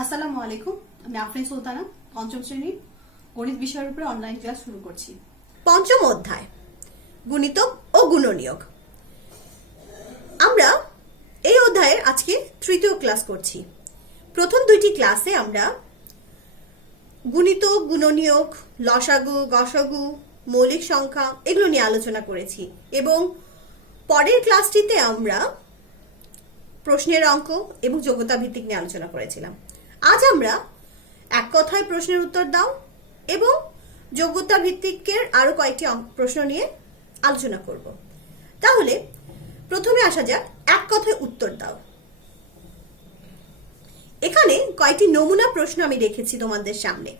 আসসালামু আলাইকুম, আমি আফরিন সুলতানা পঞ্চম শ্রেণীর গণিত বিষয়ের উপরে অনলাইন ক্লাস শুরু করছি। পঞ্চম অধ্যায় গুণিতক ও গুণনীয়ক। আমরা এই অধ্যায়ের আজকে তৃতীয় ক্লাস করছি। প্রথম দুইটি ক্লাসে আমরা গুণিতক, গুণনীয়ক, লসাগু, গসাগু, মৌলিক সংখ্যা এগুলো নিয়ে আলোচনা করেছি এবং পরের ক্লাসটিতে আমরা প্রশ্নের অঙ্ক এবং যোগ্যতা ভিত্তিক নিয়ে আলোচনা করেছিলাম। আজ আমরা এক কথায় প্রশ্নের উত্তর দাও এবং যোগ্যতা ভিত্তিকের আরো কয়েকটি প্রশ্ন নিয়ে আলোচনা করব। তাহলে প্রথমে আসা যাক এক কথায় উত্তর দাও। এখানে কয়েকটি নমুনা প্রশ্ন আমি রেখেছি তোমাদের সামনে।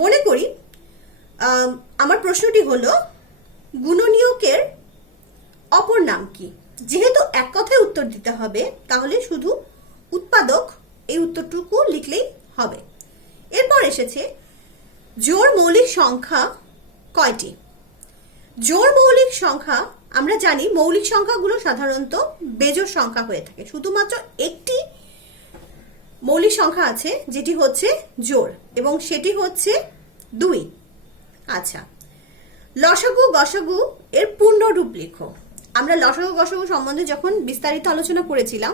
মনে করি আমার প্রশ্নটি হলো গুণনীয়কের অপর নাম কি। যেহেতু এক কথায় উত্তর দিতে হবে তাহলে শুধু উৎপাদক এই উত্তরটুকু লিখলেই হবে। এরপর এসেছে জোড় মৌলিক সংখ্যা কয়টি। জোড় মৌলিক সংখ্যা আমরা জানি মৌলিক সংখ্যাগুলো সাধারণত বেজোড় সংখ্যা হয়ে থাকে। শুধুমাত্র একটি মৌলিক সংখ্যা আছে যেটি হচ্ছে জোড় এবং সেটি হচ্ছে 2। আচ্ছা, লসাগু গসাগু এর পূর্ণরূপ লিখো। আমরা লসাগু গসাগু সম্বন্ধে যখন বিস্তারিত আলোচনা করেছিলাম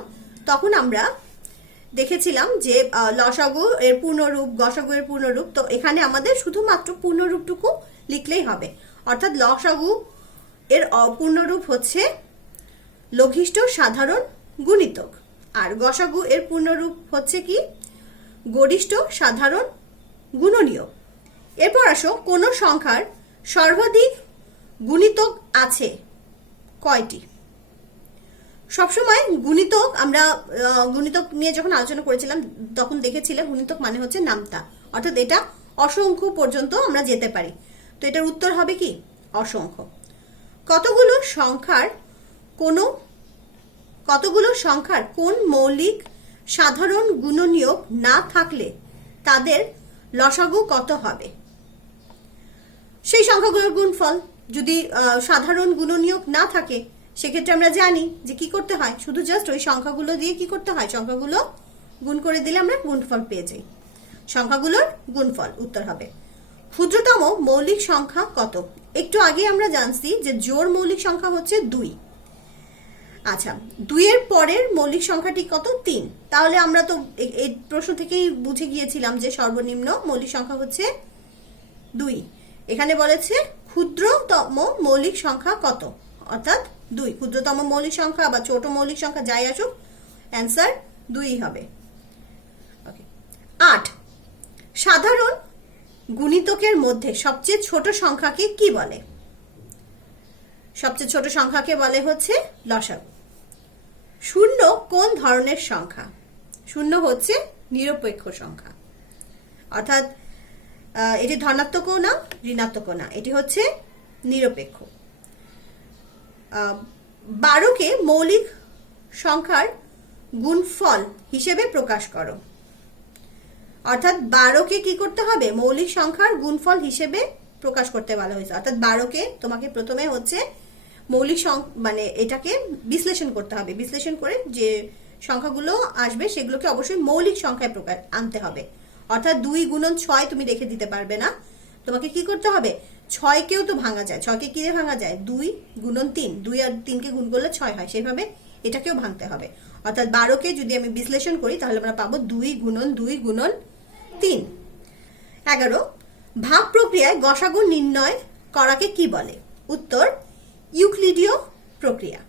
তখন আমরা দেখেছিলাম যে লসাগু এর পূর্ণরূপ, গসাগু এর পূর্ণরূপ। তো এখানে আমাদের শুধুমাত্র পূর্ণরূপটুকু লিখলেই হবে। অর্থাৎ লসাগু এর অপূর্ণরূপ হচ্ছে লঘিষ্ঠ সাধারণ গুণিতক, আর গসাগু এর পূর্ণরূপ হচ্ছে কি গরিষ্ঠ সাধারণ গুণনীয়ক। এরপর আসো কোন সংখ্যার সর্বাধিক গুণিতক আছে কয়টি। সবসময় গুণিতক, আমরা গুণিতক নিয়ে যখন আলোচনা করেছিলাম তখন দেখেছিলাম গুণিতক মানে হচ্ছে নামতা, অর্থাৎ এটা অসংখ্য পর্যন্ত আমরা যেতে পারি। তো এটার উত্তর হবে কি অসংখ্য। কতগুলো সংখ্যার কোন মৌলিক সাধারণ গুণনীয়ক না থাকলে তাদের লসাগু কত হবে। সেই সংখ্যাগুলোর গুণফল। যদি সাধারণ গুণনীয়ক না থাকে সেক্ষেত্রে আমরা জানি যে কি করতে হয়, শুধু জাস্ট ওই সংখ্যাগুলো দিয়ে কি করতে হয়, সংখ্যাগুলো গুণ করে দিলে আমরা গুণফল পেয়ে যাই। সংখ্যাগুলোর গুণফল উত্তর হবে। ক্ষুদ্রতম মৌলিক সংখ্যা কত। একটু আগে আমরা জানছি যে জোড় মৌলিক সংখ্যা হচ্ছে 2। আচ্ছা, 2 এর পরের মৌলিক সংখ্যাটি কত, 3। তাহলে আমরা তো এই প্রশ্ন থেকেই বুঝে গিয়েছিলাম যে সর্বনিম্ন মৌলিক সংখ্যা হচ্ছে 2। এখানে বলেছে ক্ষুদ্রতম মৌলিক সংখ্যা কত, অর্থাৎ 2। ক্ষুদ্রতম মৌলিক সংখ্যা বা ছোট মৌলিক সংখ্যা যাই আসুক অ্যান্সার 2 হবে। 8 সাধারণ গুণিতকের মধ্যে সবচেয়ে ছোট সংখ্যাকে কি বলে। সবচেয়ে ছোট সংখ্যাকে বলে হচ্ছে লসাগু। 0 কোন ধরনের সংখ্যা। 0 হচ্ছে নিরপেক্ষ সংখ্যা, অর্থাৎ এটি ধনাত্মকও না ঋণাত্মকও না, এটি হচ্ছে নিরপেক্ষ। 12কে মৌলিক সংখ্যার গুণফল হিসেবে প্রকাশ করো। অর্থাৎ 12কে কি করতে হবে, মৌলিক সংখ্যার গুণফল হিসেবে প্রকাশ করতে বলা হয়েছে। অর্থাৎ 12কে তোমাকে প্রথমে হচ্ছে মৌলিক মানে এটাকে বিশ্লেষণ করতে হবে। বিশ্লেষণ করে যে সংখ্যাগুলো আসবে সেগুলোকে অবশ্যই মৌলিক সংখ্যায় আনতে হবে। অর্থাৎ 2 গুণন 6 তুমি রেখে দিতে পারবে না, তোমাকে কি করতে হবে, 6কেও তো ভাঙা যায়। 6কে কি দিয়ে ভাঙা যায়, 2 গুণন 3। 2 আর 3কে গুণ করলে 6 হয়, সেভাবে এটাকেও ভাঙতে হবে। অর্থাৎ 12কে যদি আমি বিশ্লেষণ করি তাহলে আমরা পাবো 2 গুণন 2 গুণন 3। 11 ভাগ প্রক্রিয়ায় গসাগু নির্ণয় করাকে কি বলে। উত্তর ইউক্লিডীয় প্রক্রিয়া।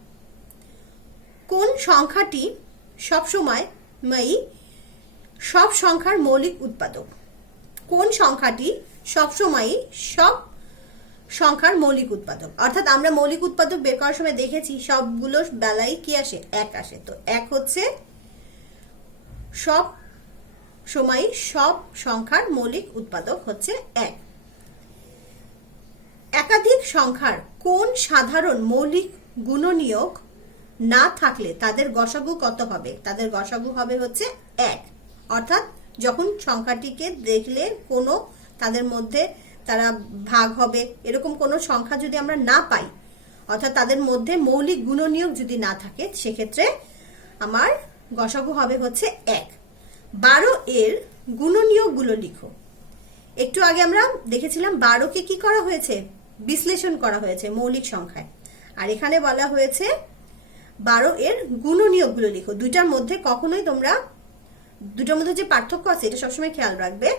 কোন সংখ্যাটি সবসময় সব সংখ্যার মৌলিক উৎপাদক। কোন সংখ্যাটি সবসময় সব সংখ্যার মৌলিক উৎপাদক। অর্থাৎ আমরা মৌলিক উৎপাদক বের করার সময় দেখেছি সবগুলো বেলায় কি আসে, 1 আসে। তো 1 হচ্ছে সব সময় সব সংখ্যার মৌলিক উৎপাদক হচ্ছে 1। একাধিক সংখ্যার কোন সাধারণ মৌলিক গুণনীয়ক না থাকলে তাদের গসাগু কত হবে। তাদের গসাগু হবে হচ্ছে 1। অর্থাৎ যখন সংখ্যাটিকে দেখলে কোনো তাদের মধ্যে তারা ভাগ হবে এরকম কোনো সংখ্যা যদি আমরা না পাই, অর্থাৎ তাদের মধ্যে মৌলিক গুণনীয়ক যদি না থাকে, সেক্ষেত্রে আমার গসাগু হবে হচ্ছে 1। 12 এর গুণনীয়কগুলো লিখো। একটু আগে আমরা দেখেছিলাম 12কে কি করা হয়েছে, বিশ্লেষণ করা হয়েছে মৌলিক সংখ্যায়, আর এখানে বলা হয়েছে 12 এর গুণনীয়কগুলো লিখো। দুইটার মধ্যে কখনোই তোমরা দুটার মধ্যে যে পার্থক্য আছে এটা সবসময় খেয়াল রাখবে,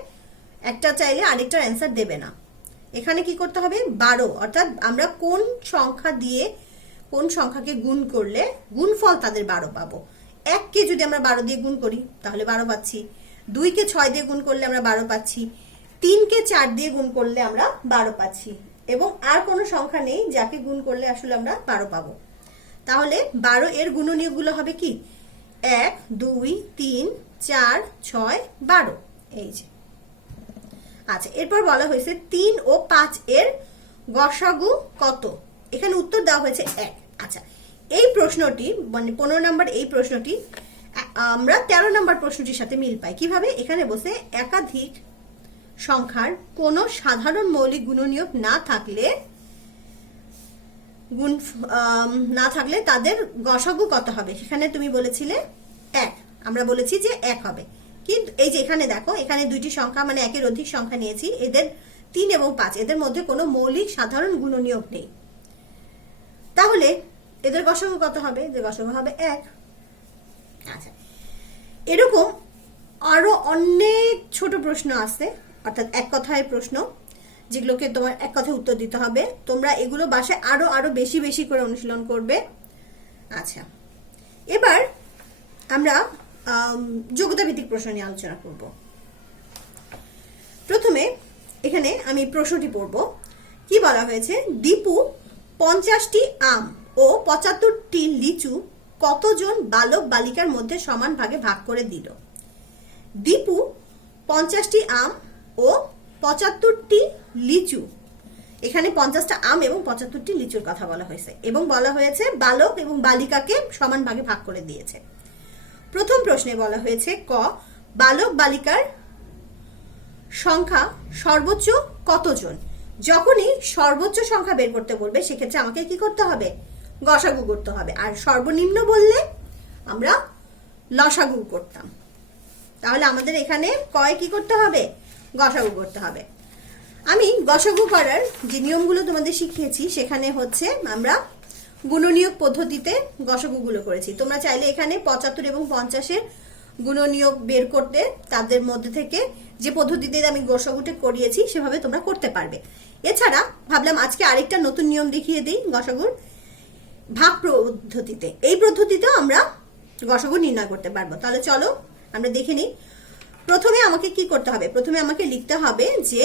একটা চাইলে আরেকটার অ্যান্সার দেবে না। এখানে কি করতে হবে, 12 অর্থাৎ আমরা কোন সংখ্যা দিয়ে কোন সংখ্যাকে গুণ করলে গুণফল তাদের 12 পাবো। 1কে যদি আমরা 12 দিয়ে গুণ করি তাহলে 12 পাচ্ছি, 2কে 6 দিয়ে গুণ করলে আমরা 12 পাচ্ছি, 3কে 4 দিয়ে গুণ করলে আমরা 12 পাচ্ছি, এবং আর কোনো সংখ্যা নেই যাকে গুণ করলে আসলে আমরা 12 পাবো। তাহলে 12 এর গুণনীয়কগুলো হবে কি, 1 2 3 4 6 12। এই যে আচ্ছা, এরপর বলা হয়েছে 3 ও 5 এর গসাগু কত। এখানে উত্তর দেওয়া হয়েছে 1। আচ্ছা, এই প্রশ্নটি মানে 15 নম্বর এই প্রশ্নটি আমরা 13 নম্বর প্রশ্নটির সাথে মিল পাই। কিভাবে, এখানে বসে একাধিক সংখ্যার কোনো সাধারণ মৌলিক গুণনীয়ক না থাকলে তাদের গসাগু কত হবে। সেখানে তুমি বলেছিলে 1, আমরা বলেছি যে 1 হবে, কিন্তু এই যে এখানে দেখো, এখানে দুইটি সংখ্যা মানে একের অধিক সংখ্যা নিয়েছি, এদের 3 এবং 5 এদের মধ্যে কোনো মৌলিক সাধারণ গুণনীয়ক নেই, তাহলে এদের গসাগু কত হবে, এদের গসাগু হবে 1। আচ্ছা, এরকম আরো অনেক ছোট প্রশ্ন আছে, অর্থাৎ এক কথায় প্রশ্ন, যেগুলোকে তোমার এক কথায় উত্তর দিতে হবে। তোমরা এগুলো বাসায় আরো আরো বেশি বেশি করে অনুশীলন করবে। আচ্ছা, এবার আমরা যোগ্যতা ভিত্তিক প্রশ্ন নিয়ে আলোচনা করব। প্রথমে এখানে আমি প্রশ্নটি পড়ব। কি বলা হয়েছে, দীপু 50টি আম ও 75টি লিচু কতজন বালক বালিকার মধ্যে সমান ভাগে ভাগ করে দিল। দীপু 50টি আম ও 75টি লিচু, এখানে 50টা আম এবং 75টি লিচুর কথা বলা হয়েছে, এবং বলা হয়েছে বালক এবং বালিকাকে সমান ভাগে ভাগ করে দিয়েছে। প্রথম প্রশ্নে বলা হয়েছে ক, বালক বালিকার সংখ্যা সর্বোচ্চ কতজন। যখনই সর্বোচ্চ সংখ্যা বের করতে বলবে সেক্ষেত্রে আমাকে কি করতে হবে, গসাগু করতে হবে, আর সর্বনিম্ন বললে আমরা লসাগু করতাম। তাহলে আমাদের এখানে কয় কি করতে হবে, গসাগু করতে হবে। আমি গসাগু করার যে নিয়মগুলো তোমাদের শিখিয়েছি সেখানে হচ্ছে আমরা গুণনীয়ক পদ্ধতিতে গসাগুগুলো করেছি। তোমরা চাইলে এখানে 75 এবং 50-এর গুণনীয়ক বের করতে তাদের মধ্যে থেকে যে পদ্ধতিতে আমি গসাগুটা করিয়েছি সেভাবে তোমরা করতে পারবে। এছাড়া ভাবলাম আজকে আরেকটা নতুন নিয়ম দেখিয়ে দিই গসাগুর, ভাগ পদ্ধতিতে। এই পদ্ধতিতেও আমরা গসাগু নির্ণয় করতে পারবো। তাহলে চলো আমরা দেখে নিই। প্রথমে আমাকে কি করতে হবে, প্রথমে আমাকে লিখতে হবে যে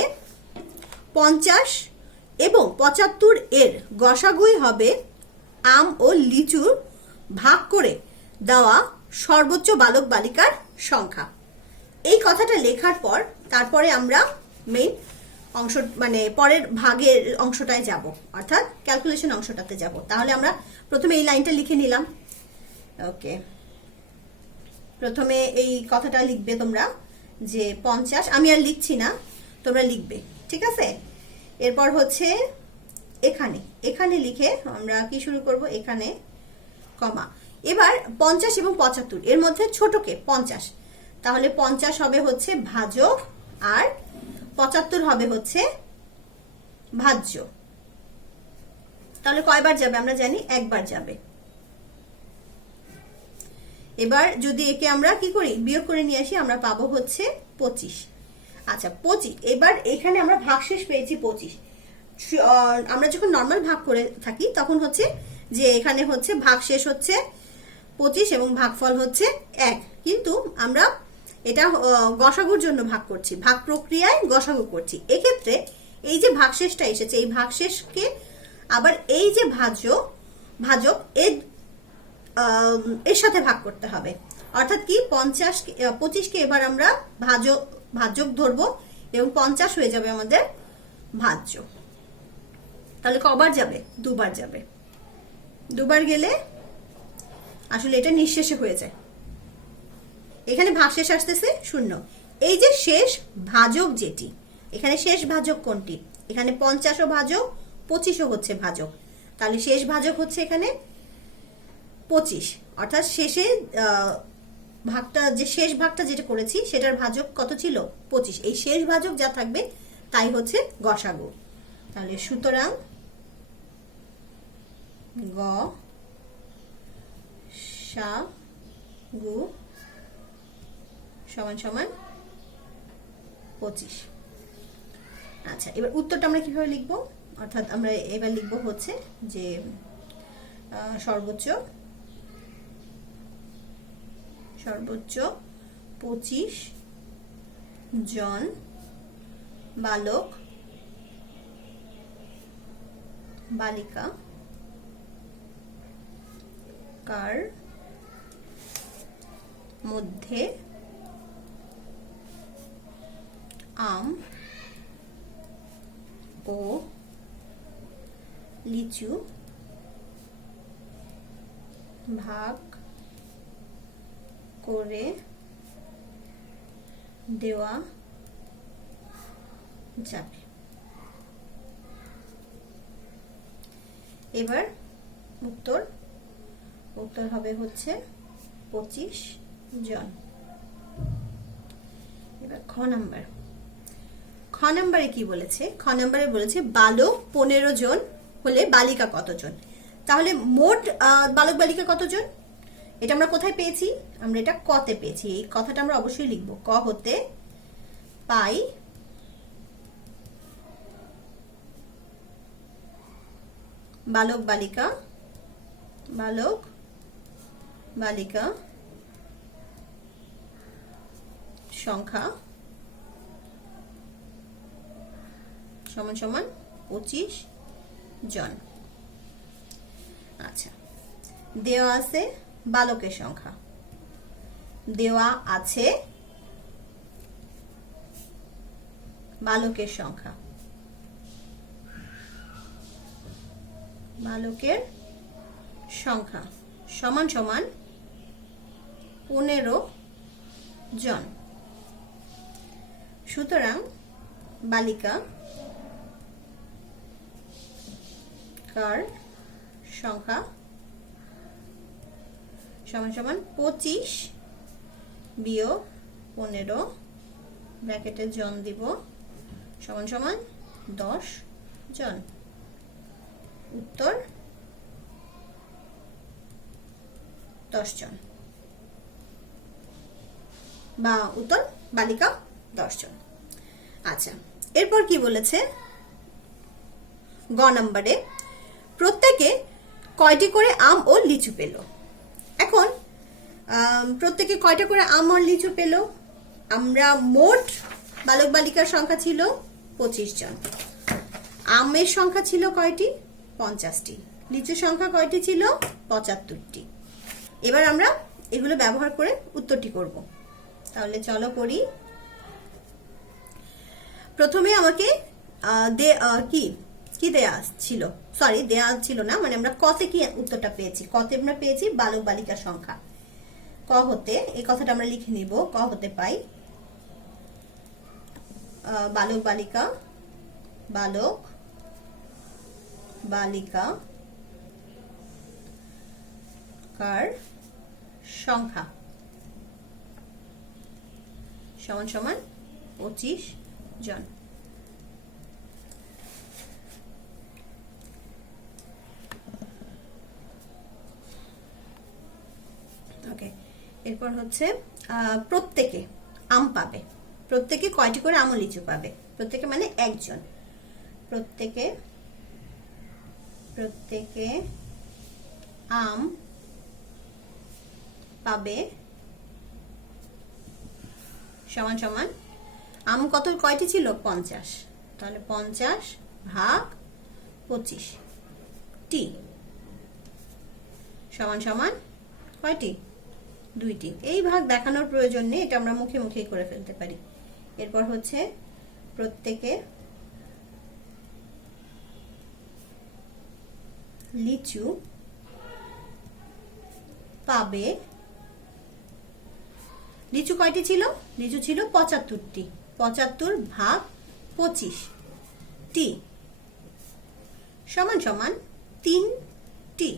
50 এবং 75 এর গসাগুই হবে আম ও লিচুর ভাগ করে দেওয়া সর্বোচ্চ বালক বালিকার সংখ্যা। এই কথাটা লেখার পর তারপরে আমরা মেইন অংশ মানে পরের ভাগের অংশটায় যাব, অর্থাৎ ক্যালকুলেশন অংশটাতে যাব। তাহলে আমরা প্রথমে এই লাইনটা লিখে নিলাম। ওকে, প্রথমে এই কথাটা লিখবে তোমরা যে 50, আমি আর লিখছি না, তোমরা লিখবে, ঠিক আছে। এরপর হচ্ছে এখানে এখানে লিখে আমরা কি শুরু করব, এখানে কমা। এবার 50 এবং 75 এর মধ্যে ছোটকে 50, তাহলে 50 হবে হচ্ছে ভাজক আর 75 হবে হচ্ছে ভাজ্য। তাহলে কয়বার যাবে আমরা জানি, একবার যাবে। এবার যদি একে আমরা কি করি, বিয়োগ করে নিয়ে আসি, আমরা পাবো হচ্ছে 25। আচ্ছা 25, এবার এখানে আমরা ভাগশেষ পেয়েছি 25। আমরা যখন নর্মাল ভাগ করে থাকি তখন হচ্ছে যে এখানে হচ্ছে ভাগশেষ হচ্ছে 25 এবং ভাগফল হচ্ছে 1, কিন্তু আমরা এটা গসাগুর জন্য ভাগ করছি, ভাগ প্রক্রিয়ায় গসাগু করছি। এক্ষেত্রে এই যে ভাগশেষটা এসেছে এই ভাগশেষকে আবার এই যে ভাজক এর সাথে ভাগ করতে হবে, অর্থাৎ কি 25কে এবার আমরা ভাজক ধরবো এবং 50 হয়ে যাবে আমাদের ভাজ্য। তাহলে কবার যাবে, দুবার যাবে। দুবার গেলে আসলে এটা নিঃশেষে হয়ে যায়। এখানে ভাগশেষ আসতেছে 0। এই যে শেষ ভাজক যেটি, এখানে শেষ ভাজক কোনটি, এখানে 50ও ভাজক 25ও হচ্ছে ভাজক, তাহলে শেষ ভাজক হচ্ছে এখানে 25, অর্থাৎ শেষে ভাগটা, যে শেষ ভাগটা যেটা করেছি সেটার ভাজক কত ছিল? 25। এই শেষ ভাজক যা থাকবে তাই হচ্ছে গসাগু। তাহলে সুতরাং গ সা গু সমান সমান 25। আচ্ছা, এবার উত্তরটা আমরা কিভাবে লিখবো? অর্থাৎ আমরা এবার লিখবো হচ্ছে যে সর্বোচ্চ 25 জন বালক বালিকা কার মধ্যে আম ও লিচু ভাগ করে দেওয়া যাবে। এবার উত্তর হবে হচ্ছে 25 জন। এবার খ নাম্বারে কি বলেছে? খ নাম্বারে বলেছে বালক 15 জন হলে বালিকা কতজন? তাহলে মোট বালক বালিকা কতজন? এটা আমরা কোথায় পেয়েছি? আমরা এটা কতে পেয়েছি। এই কথাটা আমরা অবশ্যই লিখবো। ক হতে পাই বালক বালিকা সংখ্যা সমান সমান 25 জন। আচ্ছা, দেওয়া আছে বালকের সংখ্যা, দেওয়া আছে বালকের সংখ্যা, সমান সমান 15 জন। সুতরাং বালিকা কার সংখ্যা সমান সমান 25 বিয়োগ 15 ব্র্যাকেটে জন দিব সমান সমান 10 জন। উত্তর 10 জন, বা উত্তর বালিকা 10 জন। আচ্ছা, এরপর কি বলেছে? গ নম্বরে প্রত্যেকে কয়টি করে আম ও লিচু পেল? এখন প্রত্যেকে কয়টা করে আম আর লিচু পেল? আমরা মোট বালক বালিকার সংখ্যা ছিল 25 জন। আমের সংখ্যা ছিল কয়টি? 50টি। লিচুর সংখ্যা কয়টি ছিল? 75টি। এবার আমরা এগুলো ব্যবহার করে উত্তরটি করব। তাহলে চলো করি। প্রথমে আমাকে কি দেয়া ছিল? সরি, দেয়া ছিল না, মানে আমরা কতে কি উত্তরটা পেয়েছি? কতে আমরা পেয়েছি বালক বালিকার সংখ্যা। ক হতে, এই কথাটা আমরা লিখে নিব, ক হতে পাই বালক বালিকা কার সংখ্যা সমান সমান 25 জন। ওকে, এরপর হচ্ছে প্রত্যেকে আম পাবে। প্রত্যেকে কয়টি করে আম ও লিচু পাবে? প্রত্যেকে মানে একজন। প্রত্যেকে আম পাবে সমান সমান, আম কয়টি ছিল? 50। তাহলে 50 ভাগ 25 টি সমান সমান কয়টি? 2টি। এই ভাগ দেখানোর প্রয়োজন নেই, এটা আমরা মুখে মুখেই করে ফেলতে পারি। এরপর হচ্ছে প্রত্যেকে লিচু পাবে। লিচু কয়টি ছিল? লিচু ছিল 75টি। 75 ভাগ 25 টি সমান সমান 3টি।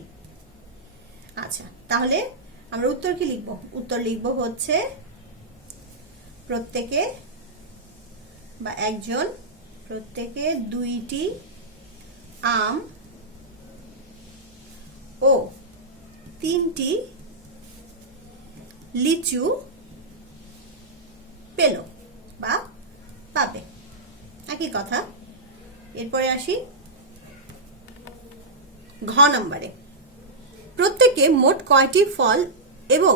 আচ্ছা, তাহলে আমরা উত্তর কি লিখব? উত্তর লিখব হচ্ছে প্রত্যেকে বা একজন প্রত্যেকে 2টি আম ও 3টি লিচু পেল বা পাবে, একই কথা। এরপরে আসি ঘ নম্বরে, প্রত্যেকে মোট কয়টি ফল এবং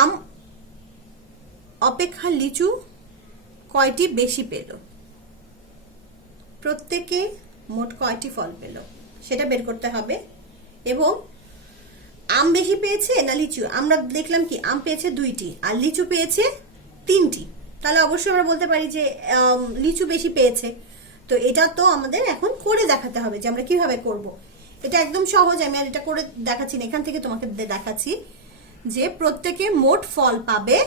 আম অপেক্ষা লিচু কয়টি বেশি পেল? প্রত্যেকে মোট কয়টি ফল পেল সেটা বের করতে হবে, এবং আম বেশি পেয়েছে না লিচু? আমরা দেখলাম কি আম পেয়েছে 2টি আর লিচু পেয়েছে 3টি, তাহলে অবশ্যই আমরা বলতে পারি যে লিচু বেশি পেয়েছে। তো এটা তো আমাদের এখন করে দেখাতে হবে যে আমরা কিভাবে করব। এটা একদম সহজ, আমি আর এটা করে দেখাচ্ছি না, এখান থেকে তোমাকে দেখাচ্ছি যে প্রত্যেকে মোট ফল পাবে।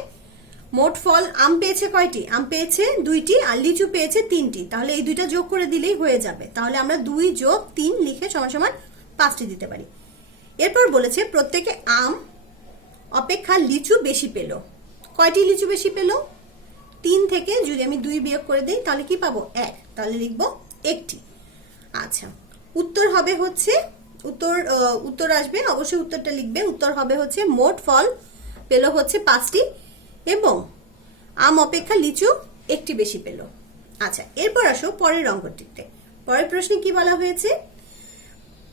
মোট ফল আম পেয়েছে কয়টি? আম পেয়েছে 2টি আর লিচু পেয়েছে 3টি, তাহলে এই দুইটা যোগ করে দিলেই হয়ে যাবে। তাহলে আমরা 2 যোগ 3 লিখে সমান সমান 5টি দিতে পারি। এরপর বলেছে প্রত্যেকে আম অপেক্ষা লিচু বেশি পেল। কয়টি লিচু বেশি পেল? 3 থেকে যদি আমি 2 বিয়োগ করে দিই তাহলে কি পাবো? 1, তাহলে লিখবো 1টি। আচ্ছা, উত্তর হবে হচ্ছে উত্তর আসবে, অবশ্যই উত্তরটা লিখবে। উত্তর হবে হচ্ছে মোট ফল পেল হচ্ছে 5টি এবং আম অপেক্ষা লিচু 1টি বেশি পেল। আচ্ছা, এরপর আসো পরের অঙ্কটিতে। পরের প্রশ্নে কি বলা হয়েছে?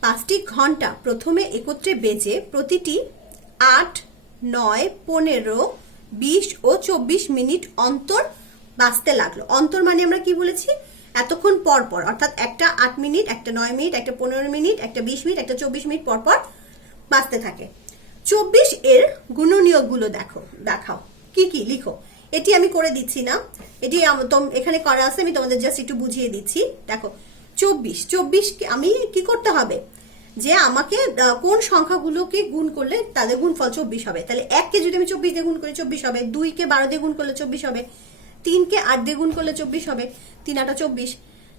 5টি ঘন্টা প্রথমে একত্রে বেজে প্রতিটি 8, 9, 15, 20 ও 24 মিনিট অন্তর বাজতে লাগলো। অন্তর মানে আমরা কি বলেছি? এতক্ষণ পর পর, অর্থাৎ একটা 8 মিনিট, একটা 9 মিনিট, একটা 15 মিনিট, একটা 20 মিনিট, একটা 24 মিনিট পর পর বাজতে থাকে। 24 এর গুণনীয়কগুলো দেখাও। কি কি লিখো। এটি আমি করে দিচ্ছি না, এটি এখানে করা আছে, আমি তোমাদের জাস্ট একটু বুঝিয়ে দিচ্ছি। দেখো 24 আমি কি করতে হবে যে আমাকে কোন সংখ্যাগুলোকে গুণ করলে তাদের গুণফল 24 হবে। তাহলে 1 কে যদি আমি 24 দিয়ে গুণ করি 24 হবে, 2 কে 12 দিয়ে গুণ করলে 24 হবে, 3 কে 8 দিয়ে গুণ করলে 24 হবে, 3 8 24,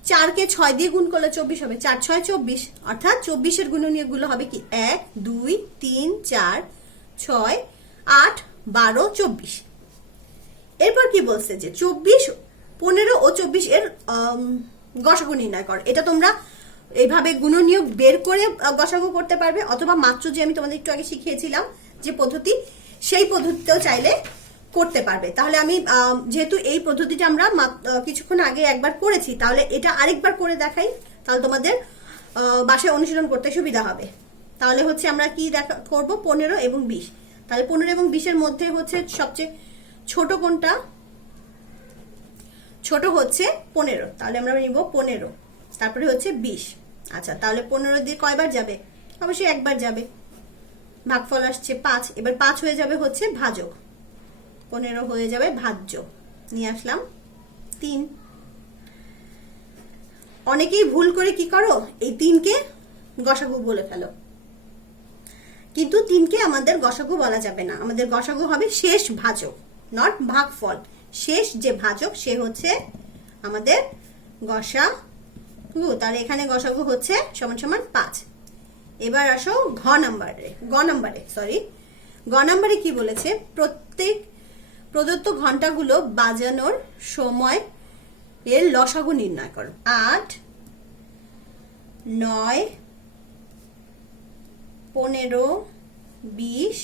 4 কে 6 দিয়ে গুণ করলে 24 হবে, 4 6 24, অর্থাৎ 24 এর গুণনীয়কগুলো হবে কি 1 2 3 4 6 8 12 24। এরপর কি বলছে যে 24, 15 ও 24 এর গসাগু নির্ণয় কর। এটা তোমরা এইভাবে গুণনীয়ক বের করে গসাগু করতে পারবে, অথবা মাত্র যে আমি তোমাদের একটু আগে শিখিয়েছিলাম যে পদ্ধতি, সেই পদ্ধতিতেও চাইলে করতে পারবে। তাহলে আমি যেহেতু এই পদ্ধতিটা আমরা কিছুক্ষণ আগে একবার করেছি, তাহলে এটা আরেকবার করে দেখাই, তাহলে তোমাদের বাসায় অনুশীলন করতে সুবিধা হবে। তাহলে হচ্ছে আমরা কি করব? 15 এবং 20। তাহলে 15 এবং 20 এর মধ্যে হচ্ছে সবচেয়ে ছোট কোনটা? ছোট হচ্ছে 15, তাহলে আমরা নিব 15, তারপরে হচ্ছে 20। আচ্ছা, তাহলে 15 দিয়ে কয়বার যাবে? অবশ্যই একবার যাবে, ভাগফল আসছে 5। এবার 5 হয়ে যাবে হচ্ছে ভাজক, 15 হয়ে যাবে ভাজ্য, নিয়ে আসলাম 3। অনেকেই ভুল করে কি করো, এই 3 কে গসাগু বলে ফেলো, কিন্তু 3 কে আমাদের গসাগু বলা যাবে না। আমাদের গসাগু হবে শেষ ভাজক, নট ভাগফল। শেষ যে ভাজক সে হচ্ছে আমাদের গসাগু। তাহলে এখানে গসাগু হচ্ছে সমান সমান 5। এবার আসো গ নম্বরে কি বলেছে? প্রত্যেক প্রদত্ত ঘন্টাগুলো বাজানোর সময় এর লসাগু নির্ণয় করো। 8 9 15 20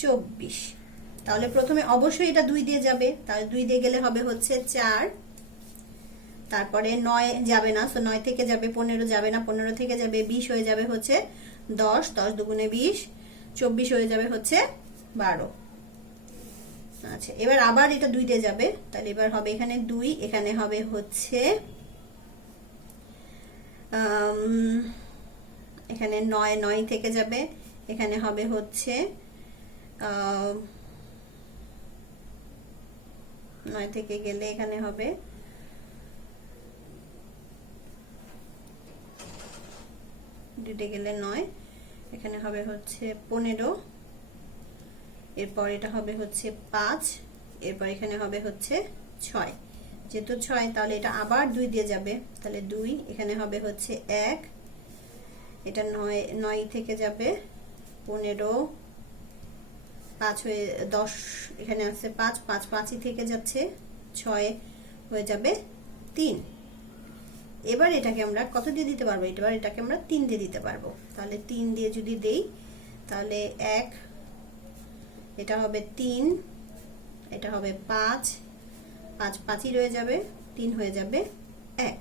24। তাহলে প্রথমে অবশ্যই এটা 2 দিয়ে যাবে, তাহলে 2 দিয়ে গেলে হবে হচ্ছে 4, তারপরে 9 যাবে না, সো 9 থেকে যাবে, 15 যাবে না, 15 থেকে যাবে 20 হয়ে যাবে হচ্ছে 10, 10 দুগুণে 20, 24 হয়ে যাবে হচ্ছে 12। আচ্ছা, এবার আবার এটা 2 দিয়ে যাবে, তাহলে এবার হবে এখানে 2, এখানে হবে হচ্ছে এখানে 9 থেকে যাবে, এখানে হবে হচ্ছে 9 থেকে গেলে এখানে হবে 2 গেলে 9, এখানে হবে হচ্ছে 15, এরপর এটা হবে হচ্ছে 5, এরপর এখানে হবে হচ্ছে 6। যেহেতু 6 তাহলে এটা আবার 2 দিয়ে যাবে, তাহলে 2, এখানে হবে হচ্ছে 1, এটা 9 থেকে যাবে 15, 5 হয়ে 10, এখানে আছে 5, 5 5ই থেকে যাচ্ছে, 6 হয়ে যাবে 3। এবার এটাকে আমরা কত দিয়ে দিতে পারবো? এবার এটাকে আমরা 3 দিয়ে দিতে পারবো। তাহলে 3 দিয়ে যদি দেই তাহলে 1, এটা হবে 3, এটা হবে 5, 5 5ই রয়ে যাবে, 3 হয়ে যাবে 1।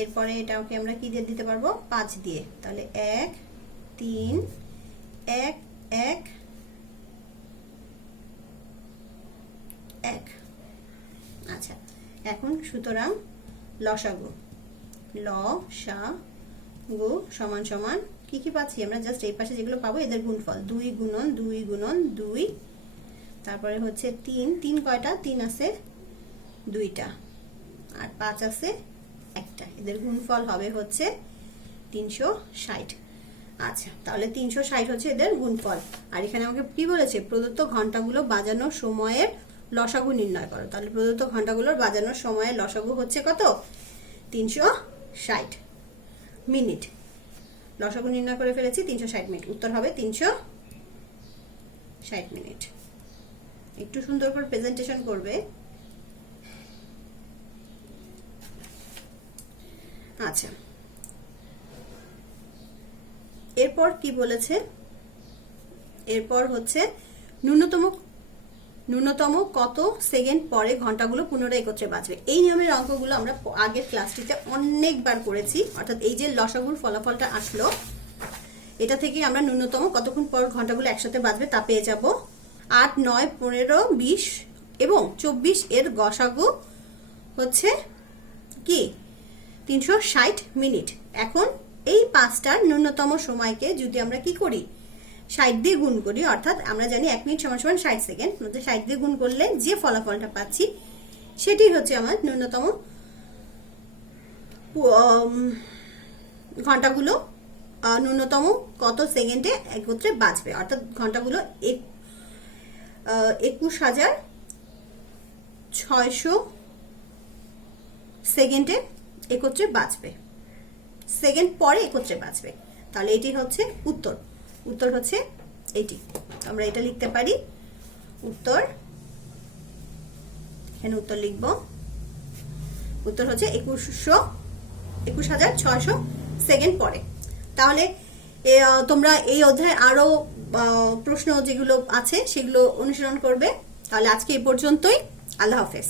এরপরে এটাকে আমরা কি দিয়ে দিতে পারবো? 5 দিয়ে। তাহলে 1 3 1 1 1। আচ্ছা, এখন সুতরাং লসাগু, লসাগু সমান সমান কি কি পাচ্ছি আমরা? জাস্ট এই পাশে যেগুলো পাবো এদের গুণফল, 2 গুণন 2 গুণন 2, তারপরে হচ্ছে 3, 3 কয়টা? 3 আছে 2টা, আর 5 আছে 1টা, এদের গুণফল হবে হচ্ছে 360। আচ্ছা, তাহলে 360 হচ্ছে এদের গুণফল। আর এখানে আমাকে কি বলেছে? প্রদত্ত ঘন্টাগুলো বাজানোর সময়ের লসাগু নির্ণয় করো। তাহলে প্রদত্ত ঘন্টাগুলোর বাজানোর সময়ের লসাগু হচ্ছে কত? 360 মিনিট। লসাগু নির্ণয় করে ফেলেছি, 360 মিনিট। উত্তর হবে 360 মিনিট। একটু সুন্দর করে প্রেজেন্টেশন করবে। আচ্ছা, এরপর কি বলেছে? এরপর হচ্ছে ন্যূনতম কত সেকেন্ড পরে ঘন্টাগুলো পুনরায় একত্রে বাজবে। এই নিয়মের অঙ্কগুলো আমরা আগের ক্লাসটিতে অনেকবার করেছি। অর্থাৎ এই যে লসাগুর ফলাফলটা আসলো, এটা থেকে আমরা ন্যূনতম কতক্ষণ পর ঘন্টাগুলো একসাথে বাজবে তা পেয়ে যাব। 8 9 15 20 এবং 24 এর গসাগু হচ্ছে কি? 360 মিনিট। এখন এই 5টার ন্যূনতম সময়কে যদি আমরা কি করি? 60 দিয়ে গুণ করি। অর্থাৎ আমরা জানি 1 মিনিট সমান সমান 60 সেকেন্ড। 60 দিয়ে গুণ করলে যে ফলাফলটা পাচ্ছি সেটি হচ্ছে আমার ন্যূনতম ঘন্টাগুলো ন্যূনতম কত সেকেন্ডে একত্রে বাজবে। অর্থাৎ ঘন্টাগুলো 21,600 সেকেন্ডে একত্রে বাজবে, সেকেন্ড পরে একত্রে বাজবে। তাহলে এটি হচ্ছে উত্তর। উত্তর হচ্ছে এটি। আমরা এটা লিখতে পারি উত্তর। এখানে উত্তর লিখব। উত্তর হচ্ছে 21,600 সেকেন্ড পরে। তাহলে তোমরা এই অধ্যায়ে আরো প্রশ্ন যেগুলো আছে সেগুলো অনুসরণ করবে। তাহলে আজকে এই পর্যন্তই। আল্লাহ হাফেজ।